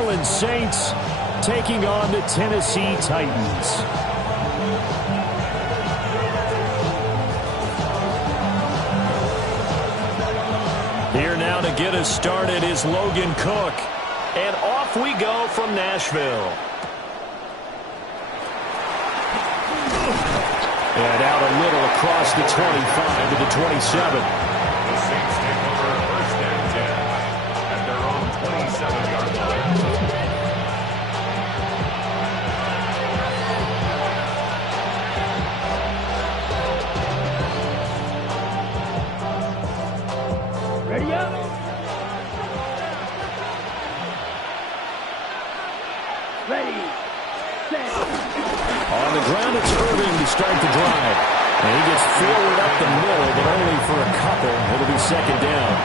Orleans Saints taking on the Tennessee Titans. Here now to get us started is Logan Cook. And off we go from Nashville. And out a little across the 25 to the 27. The Saints take over first and 10 at their own 27-yard line. Ready up. Ready. Set. On the ground, it's Irving to start the drive. And he gets forward up the middle, but only for a couple. It'll be second down.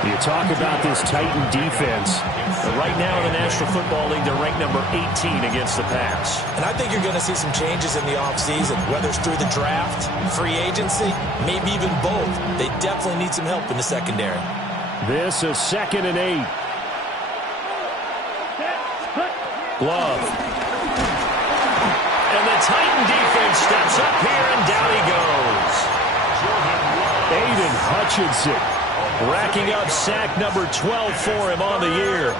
You talk about this Titan defense. But right now in the National Football League, they're ranked number 18 against the pass. And I think you're going to see some changes in the offseason, whether it's through the draft, free agency, maybe even both. They definitely need some help in the secondary. This is 2nd and 8. Love. And the Titan defense steps up here, and down he goes. Aiden Hutchinson racking up sack number 12 for him on the year.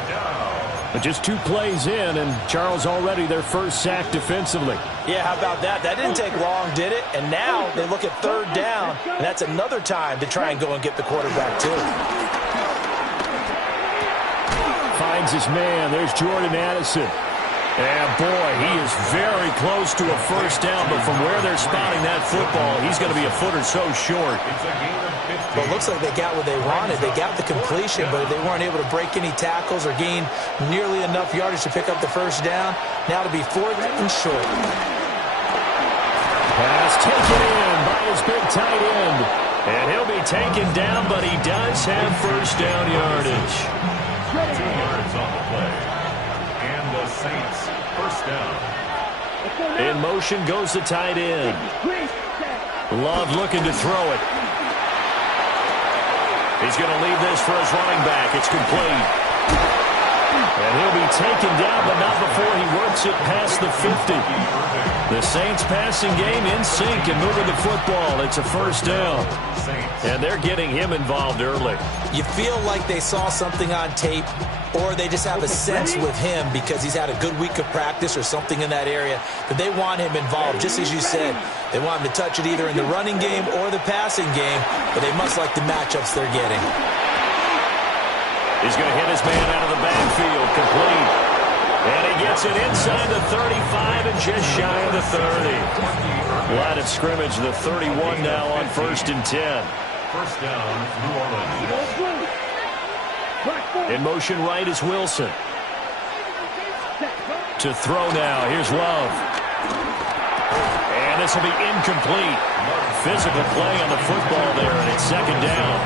But just 2 plays in, and Charles already their first sack defensively. Yeah, how about that? That didn't take long, did it? And now they look at 3rd down, and that's another time to try and go and get the quarterback too. Finds his man. There's Jordan Addison. And, boy, he is very close to a first down, but from where they're spotting that football, he's going to be a foot or so short. Well, it looks like they got what they wanted. They got the completion, but they weren't able to break any tackles or gain nearly enough yardage to pick up the first down. Now to be 4th and short. Pass taken in by his big tight end. And he'll be taken down, but he does have first down yardage. 2 yards on the play. And the Saints first down. In motion goes the tight end. Love looking to throw it. He's going to leave this for his running back. It's complete. And he'll be taken down, but not before he works it past the 50. The Saints passing game in sync and moving the football. It's a first down. And they're getting him involved early. You feel like they saw something on tape, or they just have a sense with him because he's had a good week of practice or something in that area that they want him involved. Just as you said, they want him to touch it either in the running game or the passing game, but they must like the matchups they're getting. He's going to hit his man out of the backfield, complete. And he gets it inside the 35 and just shy of the 30. Line of scrimmage, the 31 now on 1st and 10. First down, New Orleans. In motion right is Wilson. To throw now, here's Love. And this will be incomplete. Physical play on the football there, and it's 2nd down.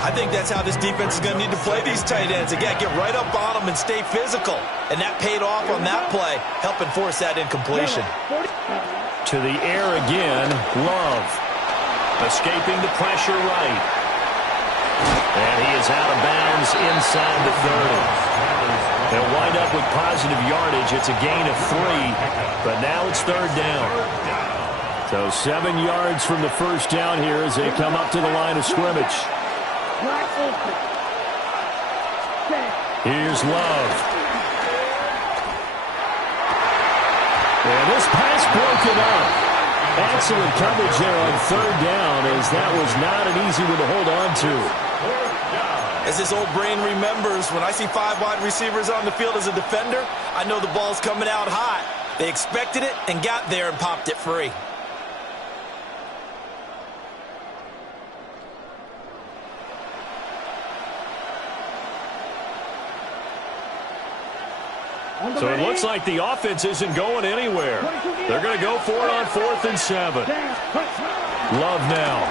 I think that's how this defense is going to need to play these tight ends. Again, get right up on them and stay physical. And that paid off on that play, helping force that incompletion. To the air again, Love. Escaping the pressure right. And he is out of bounds inside the 30. They'll wind up with positive yardage. It's a gain of 3, but now it's 3rd down. So 7 yards from the first down here as they come up to the line of scrimmage. Here's Love. And this pass broken up. Excellent coverage there on 3rd down, as that was not an easy one to hold on to. As this old brain remembers, when I see 5 wide receivers on the field as a defender, I know the ball's coming out hot. They expected it and got there and popped it free. So it looks like the offense isn't going anywhere. They're going to go for it on 4th and 7. Love now.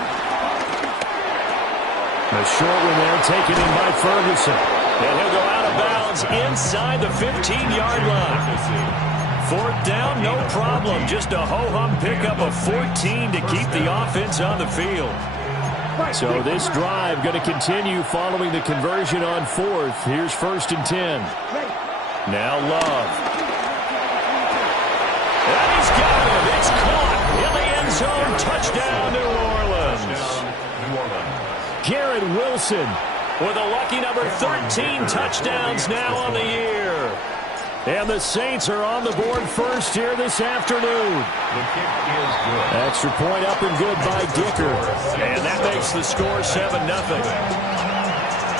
The short one there taken in by Ferguson. And he'll go out of bounds inside the 15-yard line. 4th down, no problem. Just a ho-hum pickup of 14 to keep the offense on the field. So this drive going to continue following the conversion on fourth. Here's 1st and 10. Now Love. And he's got it. It's caught in the end zone. Touchdown, New Orleans. Garrett Wilson with a lucky number 13 touchdowns now on the year. And the Saints are on the board first here this afternoon. The kick is good. Extra point up and good by Dicker. And that makes the score 7-0.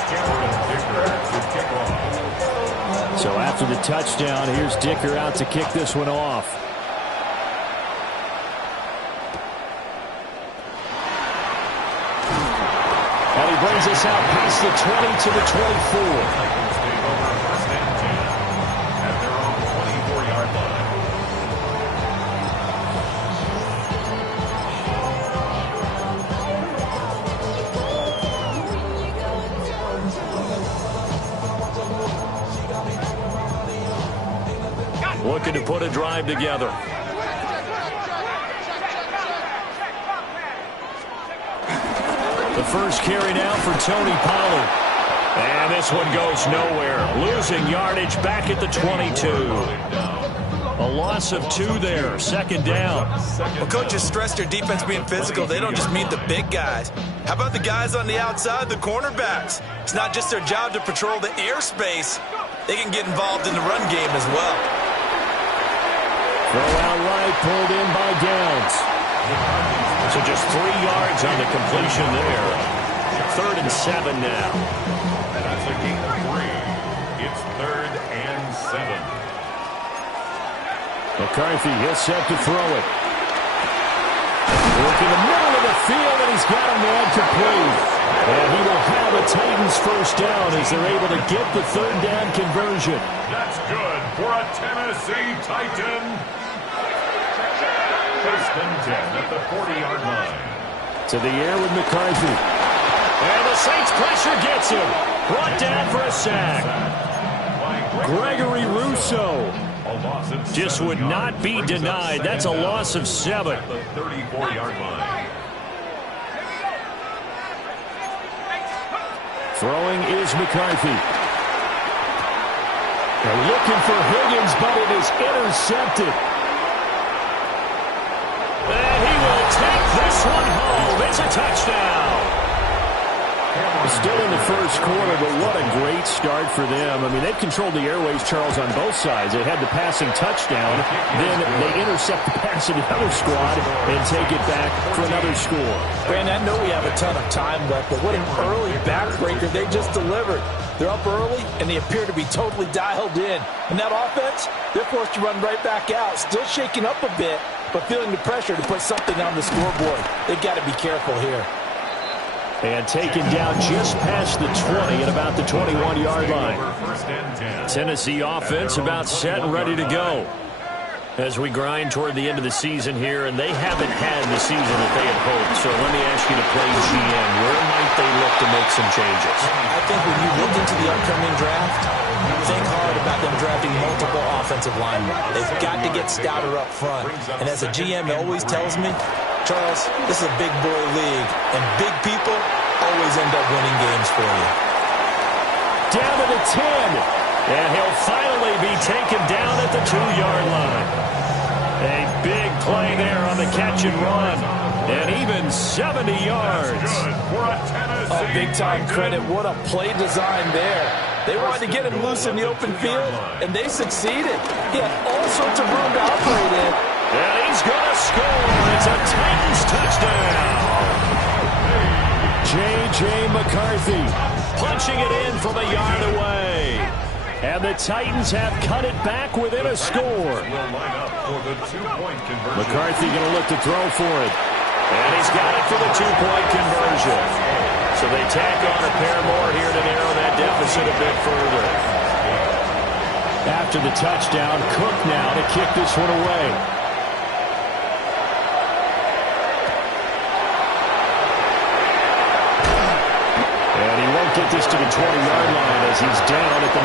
Cameron Dicker to kick off. So after the touchdown, here's Dicker out to kick this one off. And he brings us out past the 20 to the 24. Looking to put a drive together. The first carry now for Tony Pollard. And this one goes nowhere. Losing yardage back at the 22. A loss of 2 there. 2nd down. Well, coaches stress their defense being physical. They don't just mean the big guys. How about the guys on the outside, the cornerbacks? It's not just their job to patrol the airspace. They can get involved in the run game as well. Throw out right, pulled in by Downs. So just 3 yards on the completion there. 3rd and 7 now. And that's a gain of 3. It's 3rd and 7. McCarthy, he'll set to throw it. Look in the middle of the field, and he's got a man complete. And he will have a Titans first down as they're able to get the 3rd down conversion. That's good for a Tennessee Titan. 1st and 10 at the 40-yard line. To the air with McCarthy. And the Saints pressure gets him. Brought down for a sack. Gregory Rousseau just would not be denied. That's a loss of 7. At the 34-yard line. Throwing is McCarthy. They're looking for Higgins, but it is intercepted. And he will take this one home. It's a touchdown. Still in the first quarter, but what a great start for them. I mean, they've controlled the airways, Charles, on both sides. They had the passing touchdown, then they intercept the pass of the other squad and take it back for another score. Brandon, I know we have a ton of time left, but what an early backbreaker they just delivered. They're up early, and they appear to be totally dialed in. And that offense, they're forced to run right back out, still shaking up a bit, but feeling the pressure to put something on the scoreboard. They've got to be careful here. And taken down just past the 20 at about the 21-yard line. Tennessee offense about set and ready to go as we grind toward the end of the season here, and they haven't had the season that they had hoped. So let me ask you to play GM. Where might they look to make some changes? I think when you look into the upcoming draft, think hard about them drafting multiple offensive linemen. They've got to get stouter up front. And as a GM always tells me, Charles, this is a big boy league, and big people always end up winning games for you. Down to the 10, and he'll finally be taken down at the 2-yard line. A big play there on the catch and run, and even 70 yards. Oh, big-time credit. What a play design there. They wanted to get him loose in the open field, and they succeeded. He had all sorts of room to operate in. And he's going to score. It's a Titans touchdown. J.J. McCarthy punching it in from a yard away. And the Titans have cut it back within a score. McCarthy going to look to throw for it. And he's got it for the 2-point conversion. So they tack on a pair more here to narrow that deficit a bit further. After the touchdown, Cook now to kick this one away. Get this to the 20-yard line as he's down at the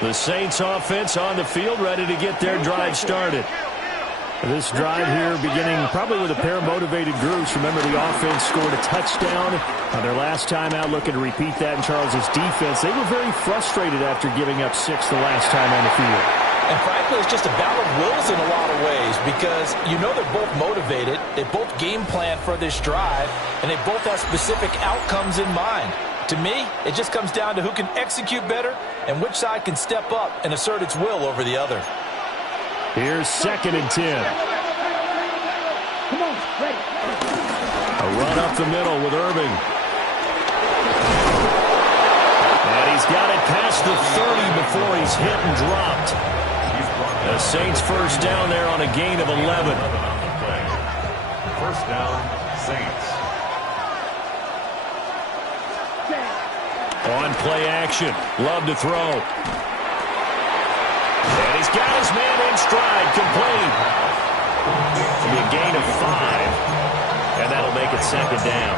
19. The Saints offense on the field, ready to get their drive started. This drive here beginning probably with a pair of motivated groups. Remember, the offense scored a touchdown on their last time out, looking to repeat that in Charles' defense. They were very frustrated after giving up 6 the last time on the field. And frankly, it's just a battle of wills in a lot of ways because you know they're both motivated. They both game plan for this drive, and they both have specific outcomes in mind. To me, it just comes down to who can execute better and which side can step up and assert its will over the other. Here's 2nd and 10. Come on, ready. A run up the middle with Irving. And he's got it past the 30 before he's hit and dropped. The Saints first down there on a gain of 11. First down, Saints. On play action. Love to throw. And he's got his man in stride, complete. It'll be a gain of 5, and that'll make it 2nd down.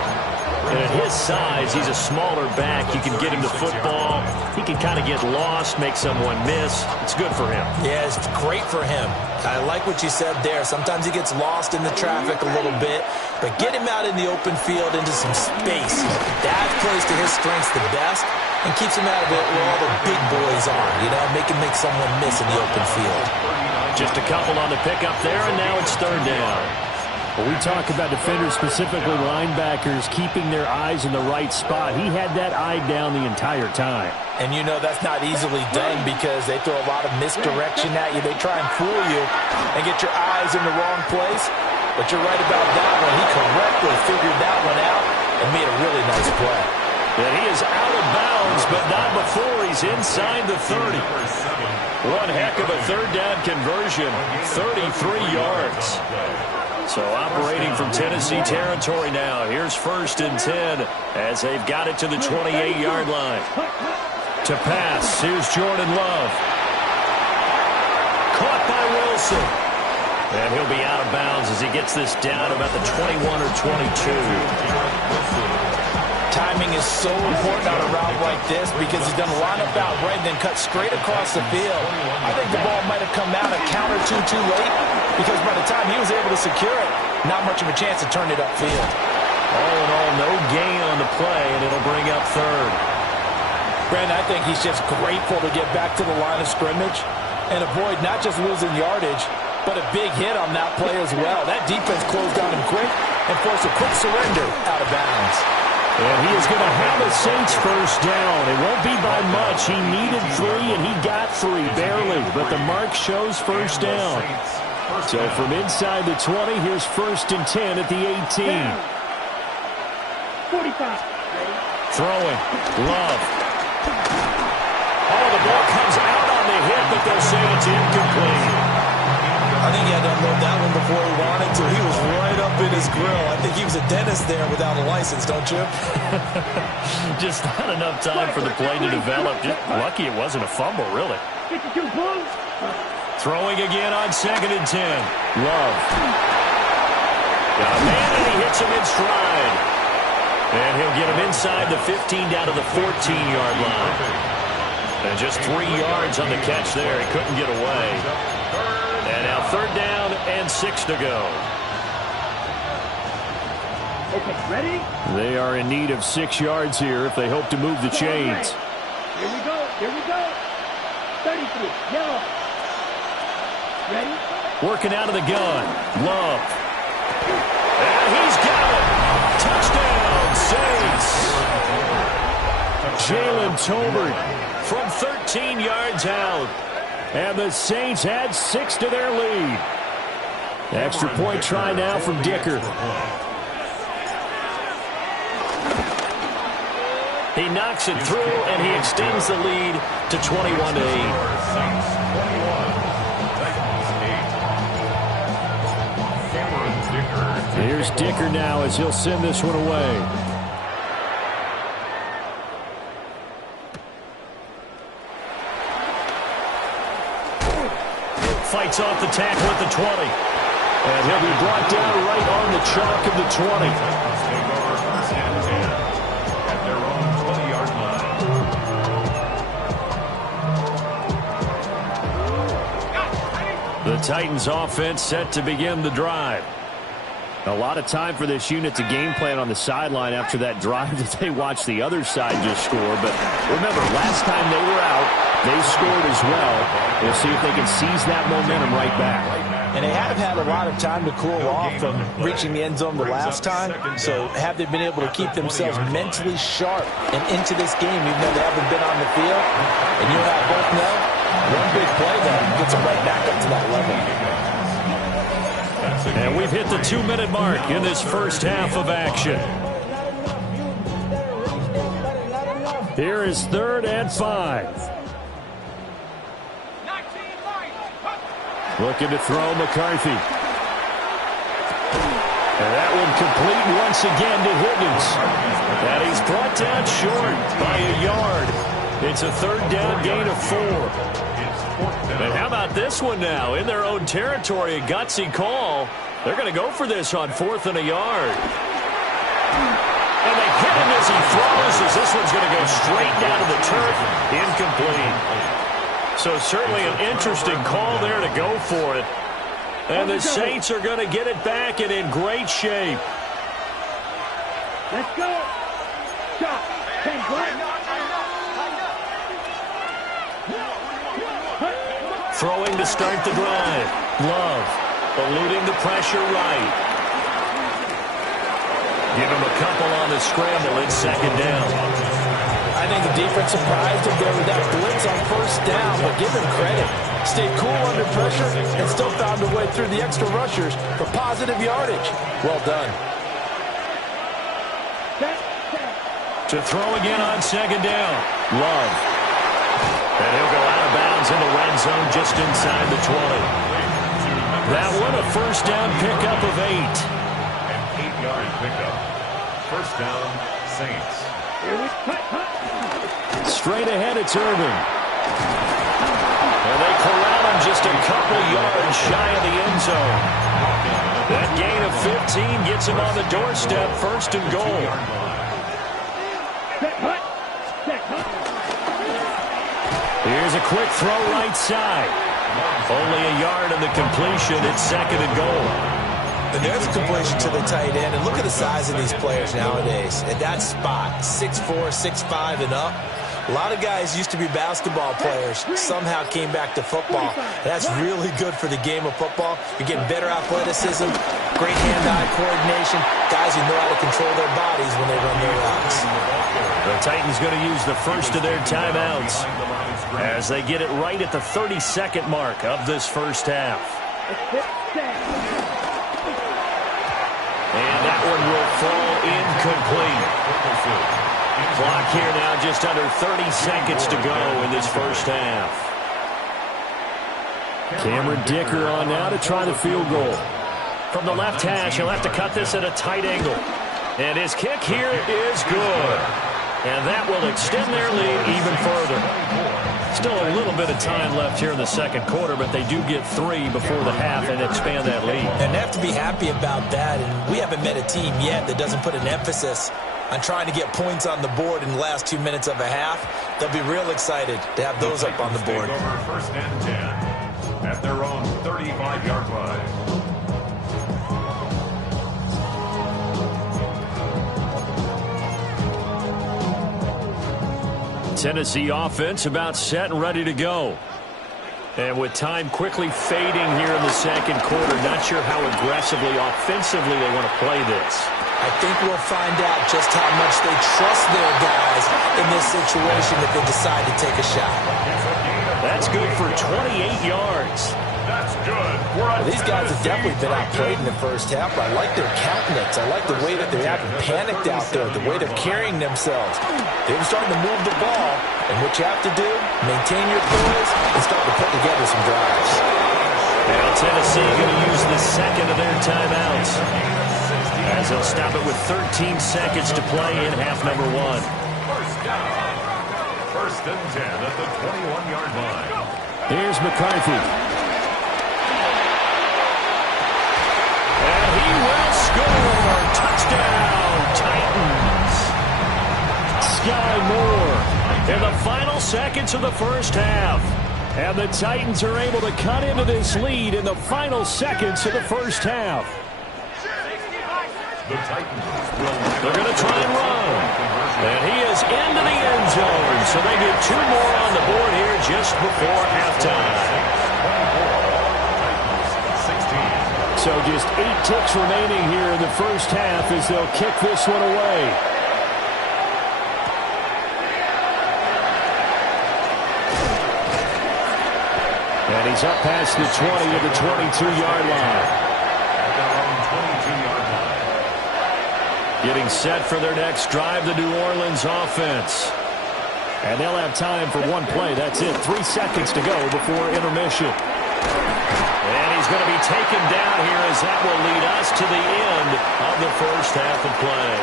And at his size, he's a smaller back. You can get him the football. He can kind of get lost, make someone miss. It's good for him. Yeah, it's great for him. I like what you said there. Sometimes he gets lost in the traffic a little bit, but get him out in the open field into some space. That plays to his strengths the best and keeps him out of it where all the big boys are, you know, make someone miss in the open field. Just a couple on the pickup there, and now it's 3rd down. Well, we talk about defenders, specifically linebackers, keeping their eyes in the right spot. He had that eye down the entire time. And you know that's not easily done because they throw a lot of misdirection at you. They try and fool you and get your eyes in the wrong place. But you're right about that one. He correctly figured that one out and made a really nice play. And he is out of bounds, but not before he's inside the 30. One heck of a 3rd down conversion, 33 yards. So operating from Tennessee territory now. Here's 1st and 10 as they've got it to the 28-yard line. To pass, here's Jordan Love. Caught by Wilson. And he'll be out of bounds as he gets this down about the 21 or 22. Timing is so important on a route like this because he's going to line up out right and then cut straight across the field. I think the ball might have come out a count or two too late because by the time he was able to secure it, not much of a chance to turn it upfield. All in all, no gain on the play, and it'll bring up 3rd. Brandon, I think he's just grateful to get back to the line of scrimmage and avoid not just losing yardage, but a big hit on that play as well. That defense closed down him quick and forced a quick surrender out of bounds. And he is going to have a Saints first down. It won't be by much. He needed 3, and he got 3, barely. But the mark shows first down. So from inside the 20, here's 1st and 10 at the 18. 45. Throwing. Love. Oh, the ball comes out on the hit, but they'll say it's incomplete. I think he had to unload that one before he wanted to. He was right up in his grill. I think he was a dentist there without a license, don't you? Just not enough time for the play to develop. Just lucky it wasn't a fumble, really. 52 Bulls. Throwing again on 2nd and 10. Love. Got a man, and he hits him in stride. And he'll get him inside the 15 down to the 14-yard line. And just 3 yards on the catch there. He couldn't get away. And now 3rd down and 6 to go. Okay, ready? They are in need of 6 yards here if they hope to move the chains. Here we go. Here we go. 33. Yellow. Ready? Working out of the gun. Love. And he's got it. Touchdown, Saints. Jalen Tolbert from 13 yards out. And the Saints had 6 to their lead. Extra point try now from Dicker. He knocks it through, and he extends the lead to 21-8. Here's Dicker now as he'll send this one away. Fights off the tackle at the 20. And he'll be brought down right on the chalk of the 20. Titans offense set to begin the drive. A lot of time for this unit to game plan on the sideline after that drive that they watched the other side just score. But remember, last time they were out, they scored as well. We'll see if they can seize that momentum right back. And they have had a lot of time to cool off from reaching the end zone the last time. So have they been able to keep themselves mentally sharp and into this game, even though they haven't been on the field? And you and I both know, one big play that gets them right back up to that level. And we've hit the 2-minute mark in this first half of action. Here is 3rd and 5. Looking to throw McCarthy. And that one complete once again to Higgins. And he's brought down short by a yard. It's a 3rd down gain of 4. And how about this one now? In their own territory, a gutsy call. They're going to go for this on 4th and a yard. And they hit him as he throws, as this one's going to go straight down to the turf. Incomplete. So certainly an interesting call there to go for it. And the Saints are going to get it back and in great shape. Let's go. Stop. 10 play. Throwing to start the drive. Love eluding the pressure right. Give him a couple on the scramble. It's 2nd down. I think the defense surprised him there with that blitz on 1st down, but give him credit. Stayed cool under pressure and still found a way through the extra rushers for positive yardage. Well done. To throw again on 2nd down. Love. And he'll go out of bounds in the red zone just inside the 20. That one a 1st down pickup of 8. An 8-yard pickup. 1st down, Saints. Straight ahead, it's Irvin. And they corral him just a couple yards shy of the end zone. That gain of 15 gets him on the doorstep, 1st and goal. Here's a quick throw right side. Only a yard on the completion. It's 2nd and goal. And there's a completion to the tight end. And look at the size of these players nowadays. At that spot, 6'4", 6'5", and up. A lot of guys used to be basketball players, somehow came back to football. That's really good for the game of football. You're getting better athleticism, great hand-eye coordination, guys who know how to control their bodies when they run their routes. The Titans going to use the first of their timeouts as they get it right at the 32nd mark of this first half. And that one will fall incomplete. Clock here now, just under 30 seconds to go in this first half. Cameron Dicker on now to try the field goal. From the left hash, he'll have to cut this at a tight angle. And his kick here is good. And that will extend their lead even further. Still a little bit of time left here in the 2nd quarter, but they do get 3 before the half and expand that lead. And they have to be happy about that. And we haven't met a team yet that doesn't put an emphasis on trying to get points on the board in the last 2 minutes of a half. They'll be real excited to have those up on the board. Over 1st and 10 at their own 35-yard line. Tennessee offense about set and ready to go. And with time quickly fading here in the 2nd quarter, not sure how aggressively, offensively they want to play this. I think we'll find out just how much they trust their guys in this situation if they decide to take a shot. That's good for 28 yards. That's good. Well, these guys have definitely been outplayed in the first half. I like their countenance. I like the way that they haven't panicked out there, the way they're carrying themselves. They've started to move the ball, and what you have to do, maintain your poise and start to put together some drives. Now Tennessee going to use the 2nd of their timeouts, as they'll stop it with 13 seconds to play in half number 1. 1st down. 1st and 10 at the 21-yard line. Here's McCarthy. And he will score. Touchdown, Titans. Sky Moore in the final seconds of the first half. And the Titans are able to cut into this lead in the final seconds of the first half. The Titans will They're going to try and run. And he is into the end zone. So they get 2 more on the board here just before halftime. So just 8 ticks remaining here in the first half as they'll kick this one away. And he's up past the 20 to the 22-yard line. at their own 22-yard line. Getting set for their next drive, the New Orleans offense. And they'll have time for one play. That's it. 3 seconds to go before intermission. And he's going to be taken down here as that will lead us to the end of the first half of play.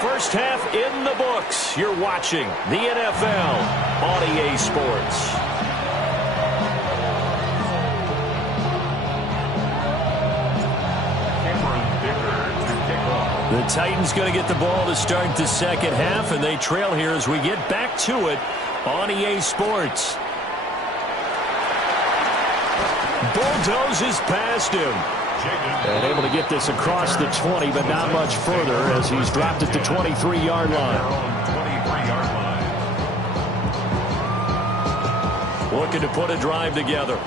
First half in the books. You're watching the NFL on EA Sports. Cameron Dicker to kick off. The Titans going to get the ball to start the second half, and they trail here as we get back to it on EA Sports. Bulldozes past him. And able to get this across the 20, but not much further as he's dropped it to 23-yard line. 23-yard line. Looking to put a drive together.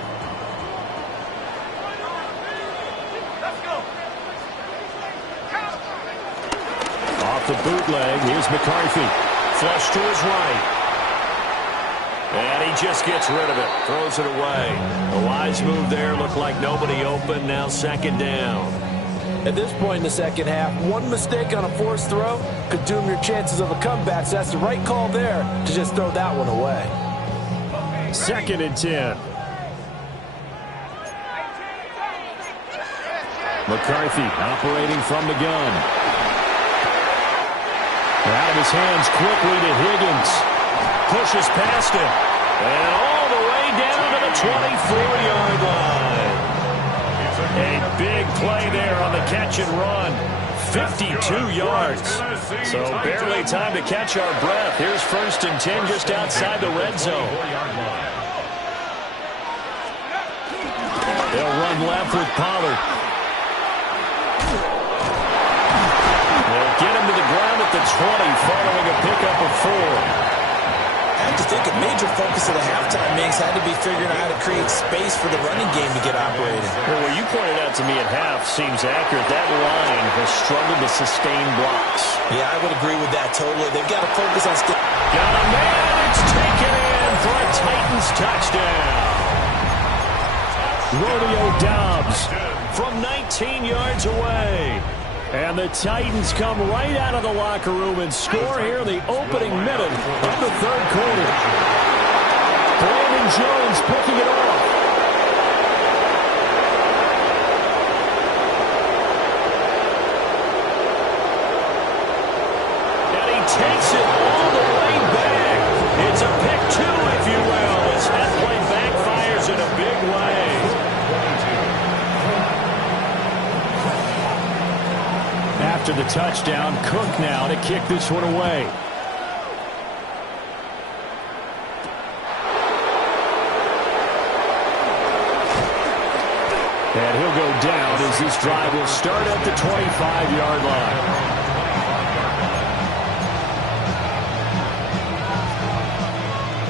Off the bootleg, here's McCarthy. Flush to his right. And he just gets rid of it. Throws it away. A wise move there. Looked like nobody open. Now second down. At this point in the second half, one mistake on a forced throw could doom your chances of a comeback. So that's the right call there to just throw that one away. 2nd and 10. McCarthy operating from the gun. Out of his hands quickly to Higgins. Pushes past him. And all the way down to the 24-yard line. A big play there on the catch and run. 52 yards. So barely time to catch our breath. Here's 1st and 10 just outside the red zone. They'll run left with Pollard. They'll get him to the ground at the 20 following a pickup of 4. I have to think a major focus of the halftime mix had to be figuring out how to create space for the running game to get operated. Well, what you pointed out to me at half seems accurate. That line has struggled to sustain blocks. Yeah, I would agree with that totally. They've got to focus on... Got a man. It's taken in for a Titans touchdown. Romeo Doubs From 19 yards away. And the Titans come right out of the locker room and score here in the opening minute of the 3rd quarter. Brandon Jones picking it off. And he takes it all the way back. It's a pick 2, if you will, as that play backfires in a big way. After the touchdown, Cook now to kick this one away. And he'll go down as this drive will start at the 25-yard line.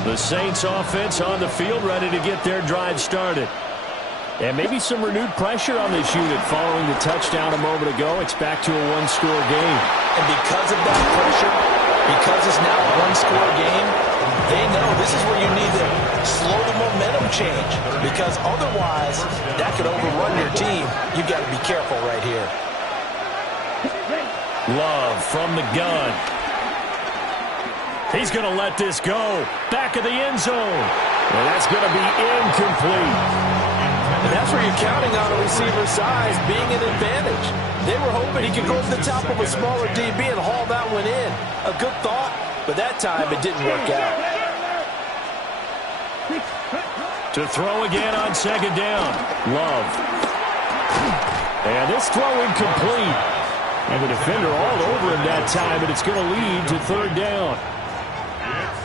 The Saints offense on the field ready to get their drive started. And maybe some renewed pressure on this unit following the touchdown a moment ago. It's back to a one-score game. And because of that pressure, because it's now a one-score game, they know this is where you need to slow the momentum change. Because otherwise, that could overrun your team. You've got to be careful right here. Love from the gun. He's going to let this go. Back of the end zone. And that's going to be incomplete. And that's where you're counting on a receiver's size being an advantage. They were hoping he could go to the top of a smaller DB and haul that one in. A good thought, but that time it didn't work out. To throw again on second down. Love. And this throw incomplete. And the defender all over him that time, but it's going to lead to 3rd down.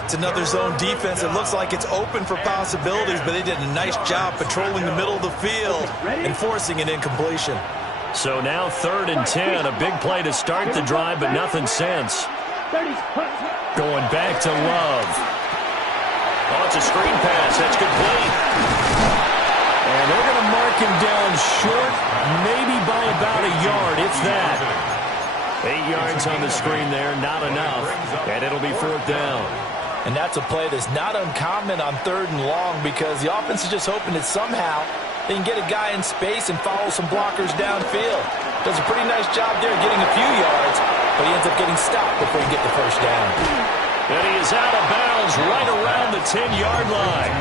It's another zone defense. It looks like it's open for possibilities, but they did a nice job patrolling the middle of the field and forcing an incompletion. So now 3rd and 10, a big play to start the drive, but nothing since. Going back to Love. Oh, it's a screen pass. That's complete. And they're going to mark him down short, maybe by about a yard, if that. 8 yards on the screen there, not enough. And it'll be 4th down. And that's a play that's not uncommon on 3rd and long because the offense is just hoping that somehow they can get a guy in space and follow some blockers downfield. Does a pretty nice job there getting a few yards, but he ends up getting stopped before he can get the first down. And he is out of bounds right around the 10-yard line.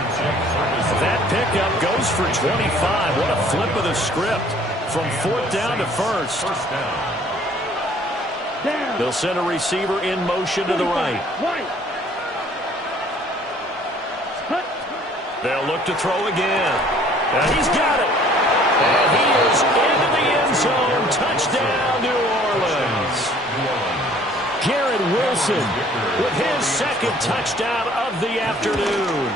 That pickup goes for 25. What a flip of the script from 4th down to 1st. They'll send a receiver in motion to the right. They'll look to throw again. And he's got it. And he is into the end zone. Touchdown, New Orleans. Garrett Wilson with his 2nd touchdown of the afternoon.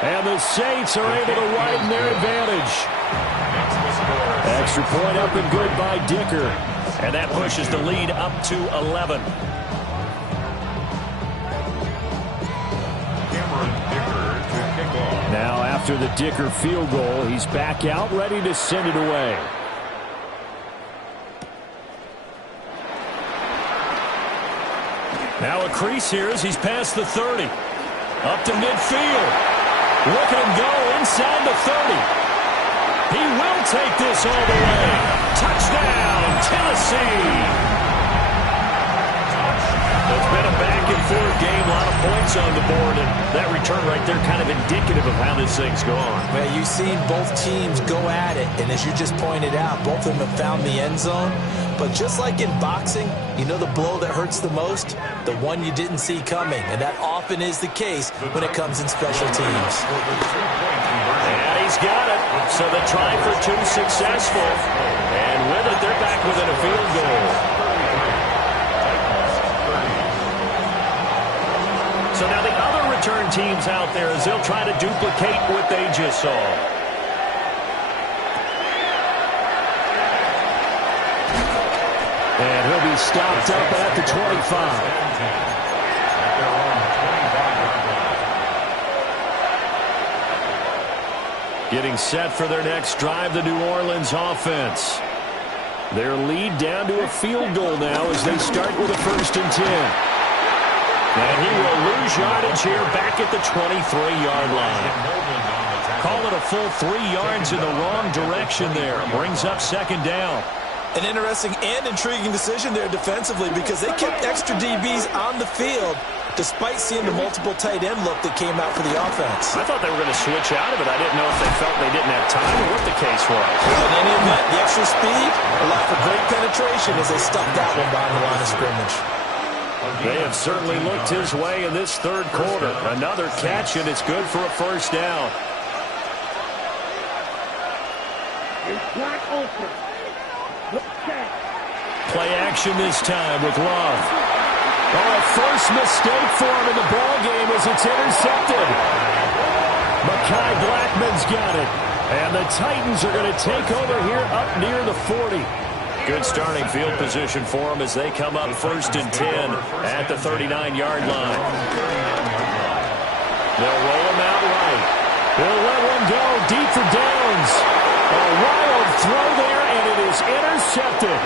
And the Saints are able to widen their advantage. Extra point up and good by Dicker. And that pushes the lead up to 11. Now after the Dicker field goal, he's back out ready to send it away. Now a crease here as he's past the 30. Up to midfield. Look at him go inside the 30. He will take this all the way. Touchdown, Tennessee. It's been a back-and-forth game, a lot of points on the board, and that return right there kind of indicative of how this thing's gone. Well, you've seen both teams go at it, and as you just pointed out, both of them have found the end zone. But just like in boxing, you know the blow that hurts the most? The one you didn't see coming, and that often is the case when it comes in special teams. And he's got it. So the try for 2 successful. And with it, they're back within a field goal. So now the other return teams out there as they'll try to duplicate what they just saw. And he'll be stopped up at the 25. Getting set for their next drive, the New Orleans offense. Their lead down to a field goal now as they start with a 1st and 10. And he will lose yardage here back at the 23-yard line. Call it a full 3 yards in the wrong direction there. Brings up 2nd down. An interesting and intriguing decision there defensively because they kept extra DBs on the field despite seeing the multiple tight end look that came out for the offense. I thought they were going to switch out of it. I didn't know if they felt they didn't have time or what the case was. Well, in any event, the extra speed allowed for great penetration as they stuffed that one behind the line of scrimmage. They have certainly looked his way in this 3rd quarter. Another catch, and it's good for a 1st down. Play action this time with Love. Oh, first mistake for him in the ball game as it's intercepted. Mekhi Blackmon's got it. And the Titans are going to take over here up near the 40. Good starting field position for them as they come up 1st and 10 at the 39-yard line. They'll roll him out right. They'll let one go deep for Downs. A wild throw there, and it is intercepted.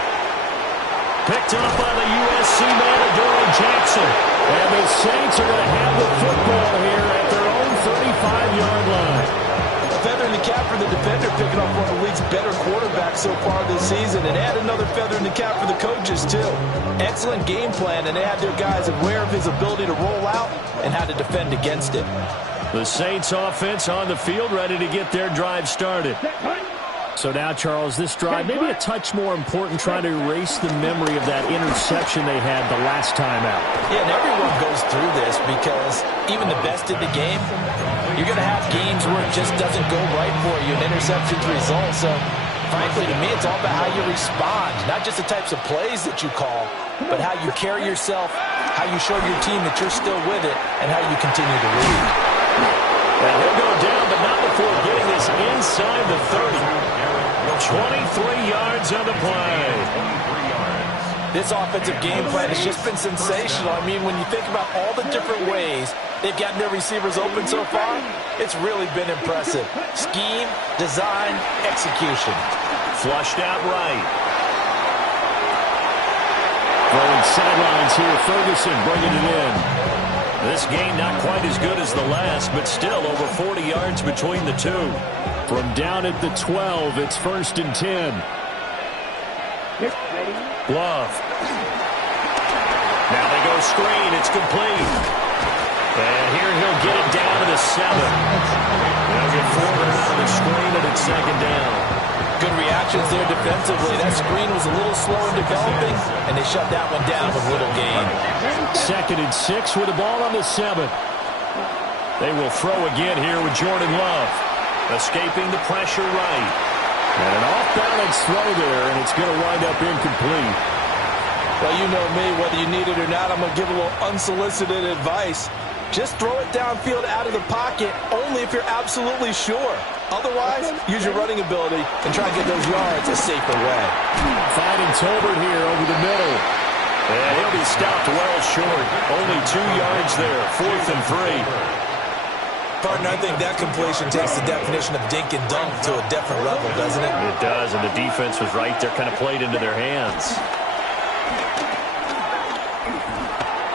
Picked up by the USC man, Adoree Jackson. And the Saints are going to have the football here at their own 35-yard line. A feather in the cap for the defender, picking up one of the league's better quarterbacks so far this season, and add another feather in the cap for the coaches, too. Excellent game plan, and they had their guys aware of his ability to roll out and how to defend against it. The Saints offense on the field, ready to get their drive started. So now, Charles, this drive maybe a touch more important, trying to erase the memory of that interception they had the last time out. Yeah, and everyone goes through this because even the best in the game, you're going to have games where it just doesn't go right for you, and interceptions result. So frankly, to me, it's all about how you respond, not just the types of plays that you call, but how you carry yourself, how you show your team that you're still with it, and how you continue to lead. And he'll go down, but not before getting this inside the 30. 23 yards on the play. This offensive game plan has just been sensational. I mean, when you think about all the different ways they've gotten their receivers open so far, it's really been impressive. Scheme, design, execution. Flushed out right. Throwing sidelines here, Ferguson bringing it in. This game not quite as good as the last, but still over 40 yards between the two. From down at the 12, it's 1st and 10. Love. Now they go screen. It's complete. And here he'll get it down to the 7. They'll get forward out of the screen, and it's 2nd down. Good reactions there defensively. That screen was a little slow in developing, and they shut that one down with little gain. 2nd and 6 with the ball on the 7. They will throw again here with Jordan Love. Escaping the pressure right. And an off-balance throw there, and it's going to wind up incomplete. Well, you know me, whether you need it or not, I'm going to give a little unsolicited advice. Just throw it downfield out of the pocket only if you're absolutely sure. Otherwise, use your running ability and try to get those yards a safer way. Finding Tolbert here over the middle. And he'll be stopped well short. Only 2 yards there. 4th and 3. Partner, I think that completion takes the definition of dink and dunk to a different level, doesn't it? It does, and the defense was right there, kind of played into their hands.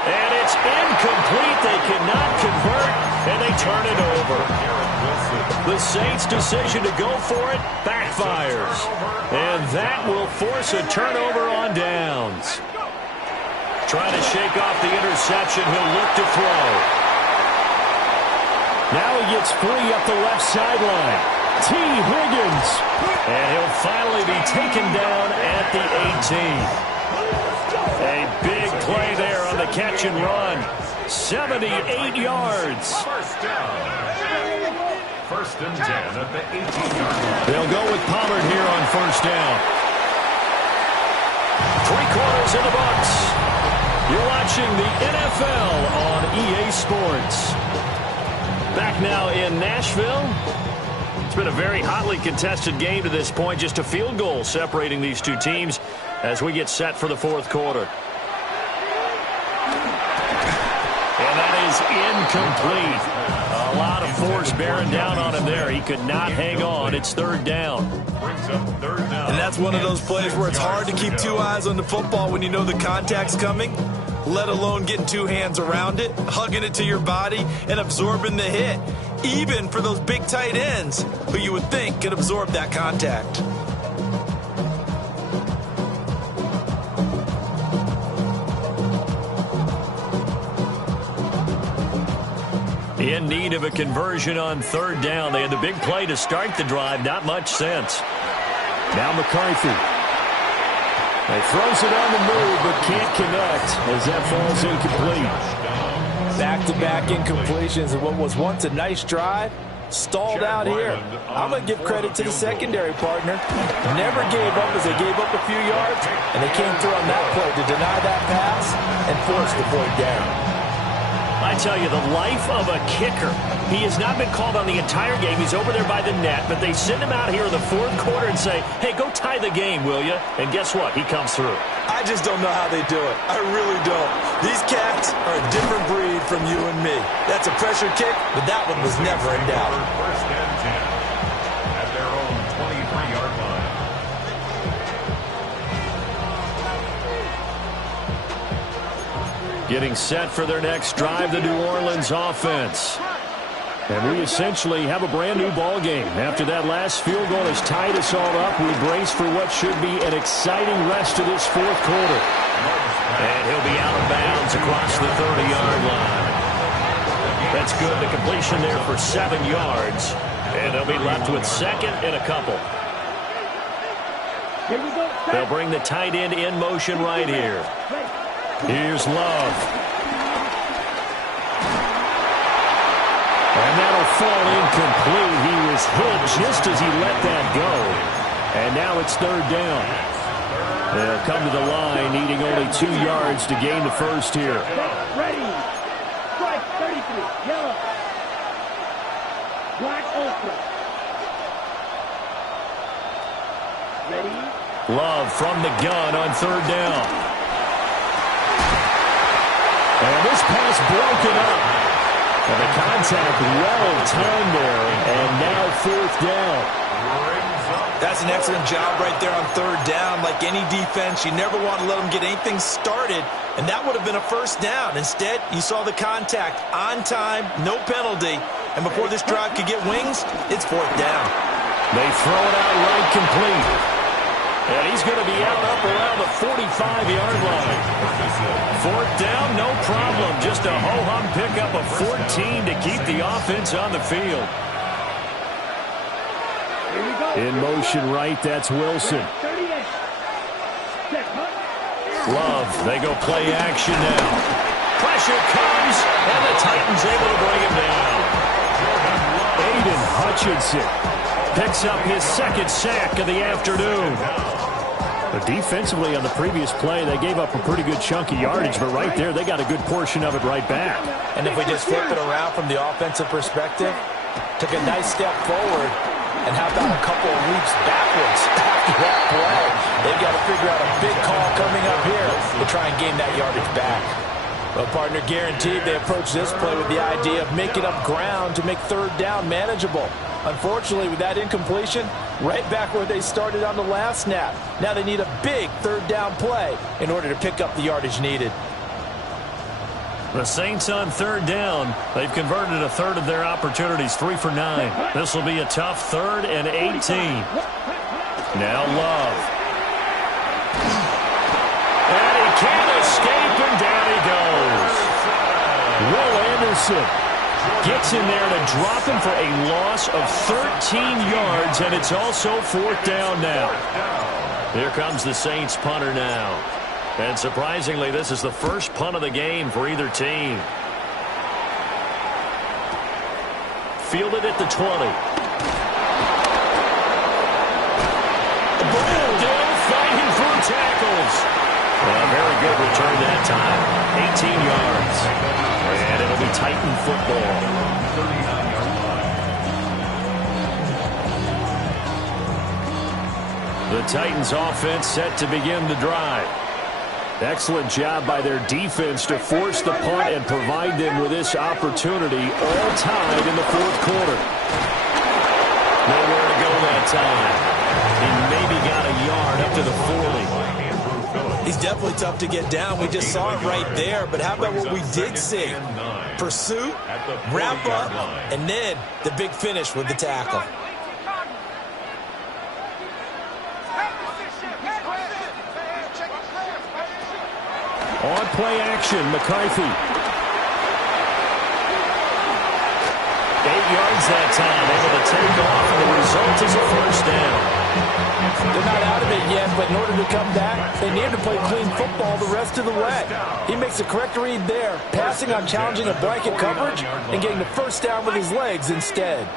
And it's incomplete. They cannot convert, and they turn it over. The Saints' decision to go for it backfires. And that will force a turnover on downs. Trying to shake off the interception. He'll look to throw. Now he gets free up the left sideline. T. Higgins. And he'll finally be taken down at the 18. A big play there on the catch and run. 78 yards. First down. 1st and 10 at the 18-yard line. They'll go with Pollard here on 1st down. 3 quarters in the books. You're watching the NFL on EA Sports. Back now in Nashville. It's been a very hotly contested game to this point. Just a field goal separating these two teams as we get set for the 4th quarter. And that is incomplete. A lot of force bearing down on him there. He could not hang on. It's 3rd down. Brings up 3rd down. And that's one of those plays where it's hard to keep 2 eyes on the football when you know the contact's coming, let alone getting 2 hands around it, hugging it to your body, and absorbing the hit, even for those big tight ends who you would think could absorb that contact. In need of a conversion on 3rd down. They had the big play to start the drive. Not much sense. Now McCarthy. He throws it on the move, but can't connect as that falls incomplete. Back-to-back incompletions of what was once a nice drive, stalled out here. I'm going to give credit to the secondary partner. Never gave up as they gave up a few yards, and they came through on that play to deny that pass and force the point down. I tell you, the life of a kicker. He has not been called on the entire game. He's over there by the net, but they send him out here in the 4th quarter and say, hey, go tie the game, will you? And guess what? He comes through. I just don't know how they do it. I really don't. These cats are a different breed from you and me. That's a pressure kick, but that one was never in doubt. 1st and 10 at their own 23-yard line. Getting set for their next drive, the New Orleans offense. And we essentially have a brand new ball game. After that last field goal has tied us all up, we brace for what should be an exciting rest of this 4th quarter. And he'll be out of bounds across the 30-yard line. That's good. The completion there for 7 yards. And they'll be left with 2nd and a couple. They'll bring the tight end in motion right here. Here's Love. And that'll fall incomplete. He was hit just as he let that go. And now it's third down. They'll come to the line, needing only 2 yards to gain the first here. Ready. Strike 33. Yellow. Black ultra. Ready. Love from the gun on third down. And this pass broken up. And the contact well timed there, and now fourth down. That's an excellent job right there on third down. Like any defense, you never want to let them get anything started, and that would have been a first down. Instead, you saw the contact on time, no penalty, and before this drive could get wings, it's fourth down. They throw it out right complete. And he's going to be out up around the 45-yard line. Fourth down, no problem. Just a ho-hum pickup of 14 to keep the offense on the field. In motion right, that's Wilson. Love, they go play action now. Pressure comes, and the Titans able to bring him down. Aiden Hutchinson picks up his second sack of the afternoon. But defensively on the previous play, they gave up a pretty good chunk of yardage, but right there, they got a good portion of it right back. And if we just flip it around from the offensive perspective, took a nice step forward, and how about a couple of leaps backwards after that play? They've got to figure out a big call coming up here to try and gain that yardage back. Well, partner, guaranteed they approach this play with the idea of making up ground to make third down manageable. Unfortunately, with that incompletion, right back where they started on the last snap. Now they need a big third down play in order to pick up the yardage needed. The Saints on third down. They've converted a third of their opportunities, 3 for 9. This will be a tough 3rd and 18. Now Love. And he can't escape, and down he goes. Will Anderson gets in there to drop him for a loss of 13 yards, and it's also fourth down now. Here comes the Saints punter now. And surprisingly, this is the first punt of the game for either team. Fielded at the 20. Still fighting through tackles. Well, very good return that time. 18 yards. And it'll be Titan football. The Titans offense set to begin the drive. Excellent job by their defense to force the punt and provide them with this opportunity, all tied in the fourth quarter. Nowhere to go that time. He maybe got a yard up to the 40. He's definitely tough to get down. We just saw it right there. But how about what we did see? Pursuit, wrap up, and then the big finish with the tackle. On play action, McCarthy. 8 yards that time, able to take off, and the result is a first down. They're not out of it yet, but in order to come back, they need to play clean football the rest of the way. He makes the correct read there, passing on challenging a blanket coverage and getting the first down with his legs instead.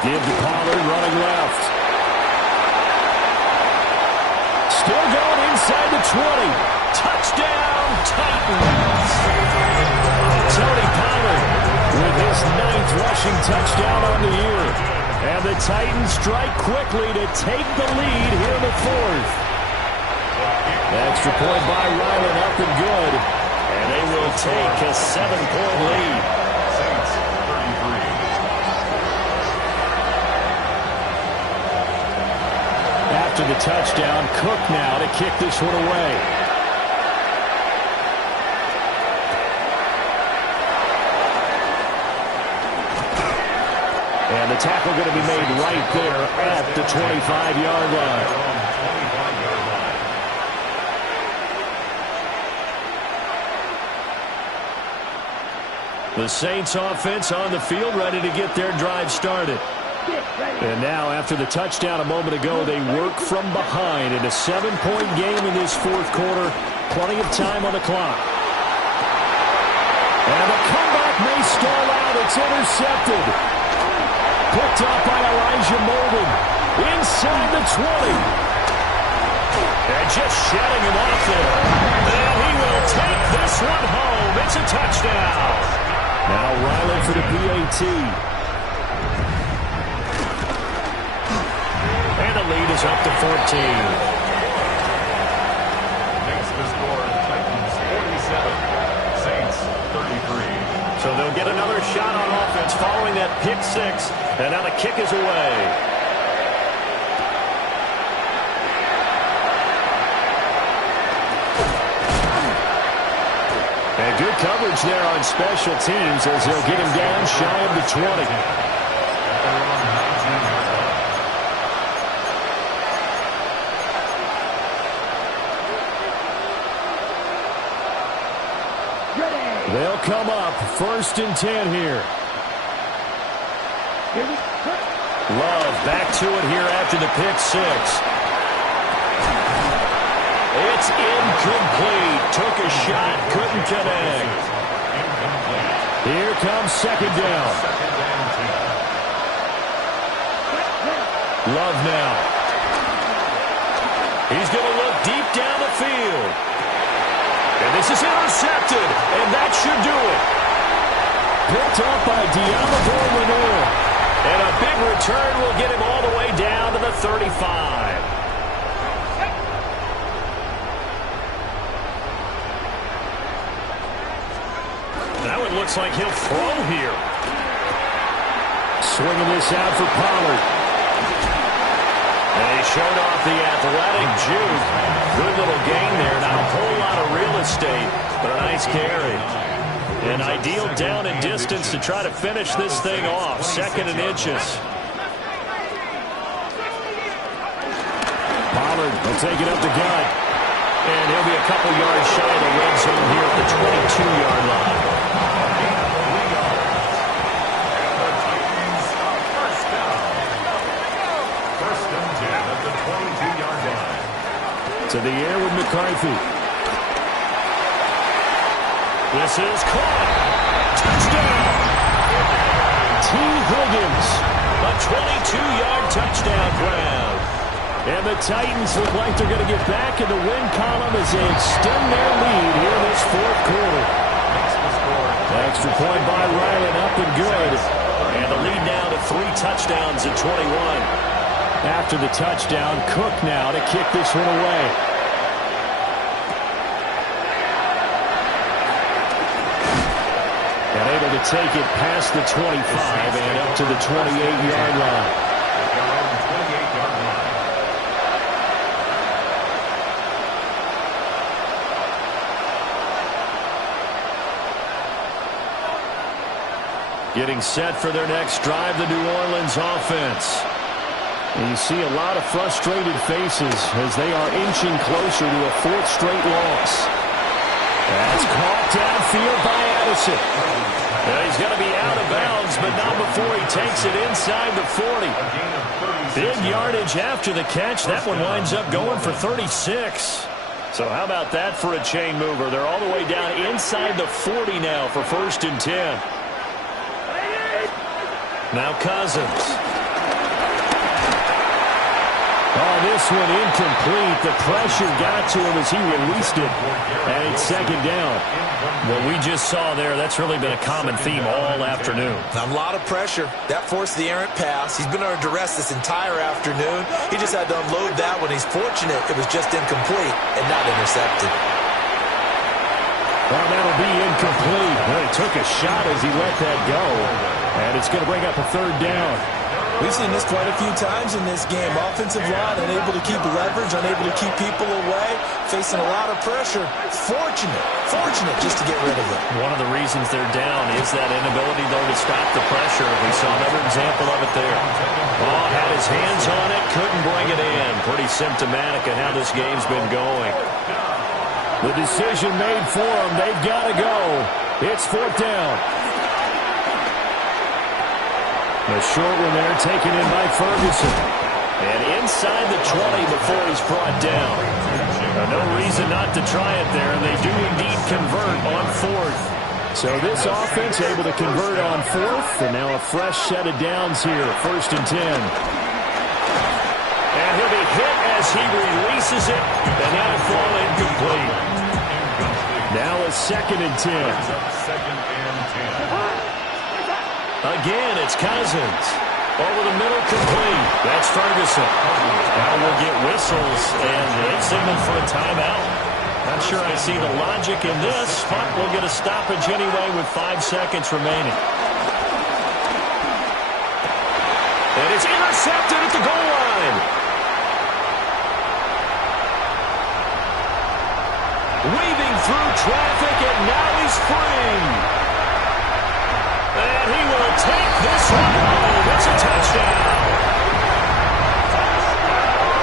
Give to Pollard, running left. Still going inside the 20. Touchdown, Titans. Tony Pollard with his 9th rushing touchdown on the year. And the Titans strike quickly to take the lead here in the fourth. Extra point by Ryland, up and good. And they will take a 7-point lead. After the touchdown, Cook now to kick this one away. And the tackle going to be made right there at the 25-yard line. The Saints offense on the field, ready to get their drive started. And now, after the touchdown a moment ago, they work from behind in a 7-point game in this fourth quarter. Plenty of time on the clock. And the comeback may stall out. It's intercepted. Picked up by Elijah Molden. Inside the 20. And just shedding him off there. And he will take this one home. It's a touchdown. Now Ryland for the PAT. And the lead is up to 14. Next to score, Titans 47, Saints 33. So they'll get another shot on offense following that pick six. And now the kick is away. And good coverage there on special teams as they'll get him down shy of the 20. They'll come up 1st and 10 here. Love back to it here after the pick six. It's incomplete. Took a shot, couldn't connect. Here comes 2nd down. Love now. He's going to look deep down the field. And this is intercepted, and that should do it. Picked up by Diamavor Lenore. And a big return will get him all the way down to the 35. Now it looks like he'll throw here. Swinging this out for Pollard. And he showed off the athletic juke. Good little gain there. Not a whole lot of real estate, but a nice carry. An ideal down and distance to try to finish this thing off. 2nd and inches. Pollard will take it up the gut. And he'll be a couple yards shy of the red zone here at the 22-yard line. To the air with McCarthy. This is caught. Touchdown. T. Higgins. A 22-yard touchdown grab. And the Titans look like they're going to get back in the win column as they extend their lead here in this 4th quarter. Extra point by Ryland, up and good. And the lead now to 3 touchdowns at 21. After the touchdown, Cook now to kick this one away. And able to take it past the 25 and up to the 28-yard line. Getting set for their next drive, the New Orleans offense. And you see a lot of frustrated faces as they are inching closer to a 4th straight loss. That's caught downfield by Addison. Yeah, he's going to be out of bounds, but not before he takes it inside the 40. Big yardage after the catch. That one winds up going for 36. So how about that for a chain mover? They're all the way down inside the 40 now for 1st and 10. Now Cousins. Oh, this one incomplete. The pressure got to him as he released it. And it's 2nd down. What we just saw there, that's really been a common theme all afternoon. A lot of pressure. That forced the errant pass. He's been under duress this entire afternoon. He just had to unload that one. He's fortunate it was just incomplete and not intercepted. Well, that'll be incomplete. Well, he took a shot as he let that go. And it's going to bring up a 3rd down. We've seen this quite a few times in this game. Offensive line unable to keep leverage, unable to keep people away, facing a lot of pressure. Fortunate just to get rid of it. One of the reasons they're down is that inability, though, to stop the pressure. We saw another example of it there. Oh, had his hands on it, couldn't bring it in. Pretty symptomatic of how this game's been going. The decision made for them. They've got to go. It's 4th down. A short one there taken in by Ferguson. And inside the 20 before he's brought down. No reason not to try it there, and they do indeed convert on fourth. So this offense able to convert on fourth, and now a fresh set of downs here, 1st and 10. And he'll be hit as he releases it, and that'll fall incomplete. Now a 2nd and 10. Again, it's Cousins. Over the middle, complete. That's Ferguson. Now we'll get whistles, and they've signaled for a timeout. Not sure I see the logic in this, but we'll get a stoppage anyway with 5 seconds remaining. And it's intercepted at the goal line. Weaving through traffic, and now he's free. And he will take this one home. It's a touchdown.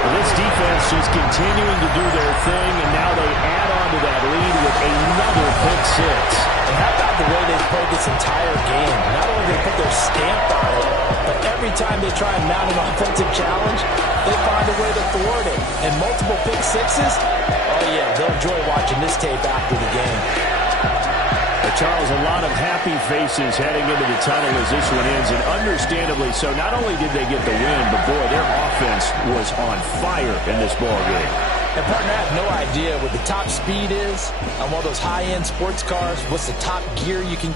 This defense just continuing to do their thing, and now they add on to that lead with another pick six. And how about the way they played this entire game? Not only did they put their stamp on it, but every time they try and mount an offensive challenge, they find a way to thwart it. And multiple pick sixes, oh yeah, they'll enjoy watching this tape after the game. Charles, a lot of happy faces heading into the tunnel as this one ends, and understandably so. Not only did they get the win, but boy, their offense was on fire in this ball game. And partner, I have no idea what the top speed is on one of those high-end sports cars, what's the top gear you can get.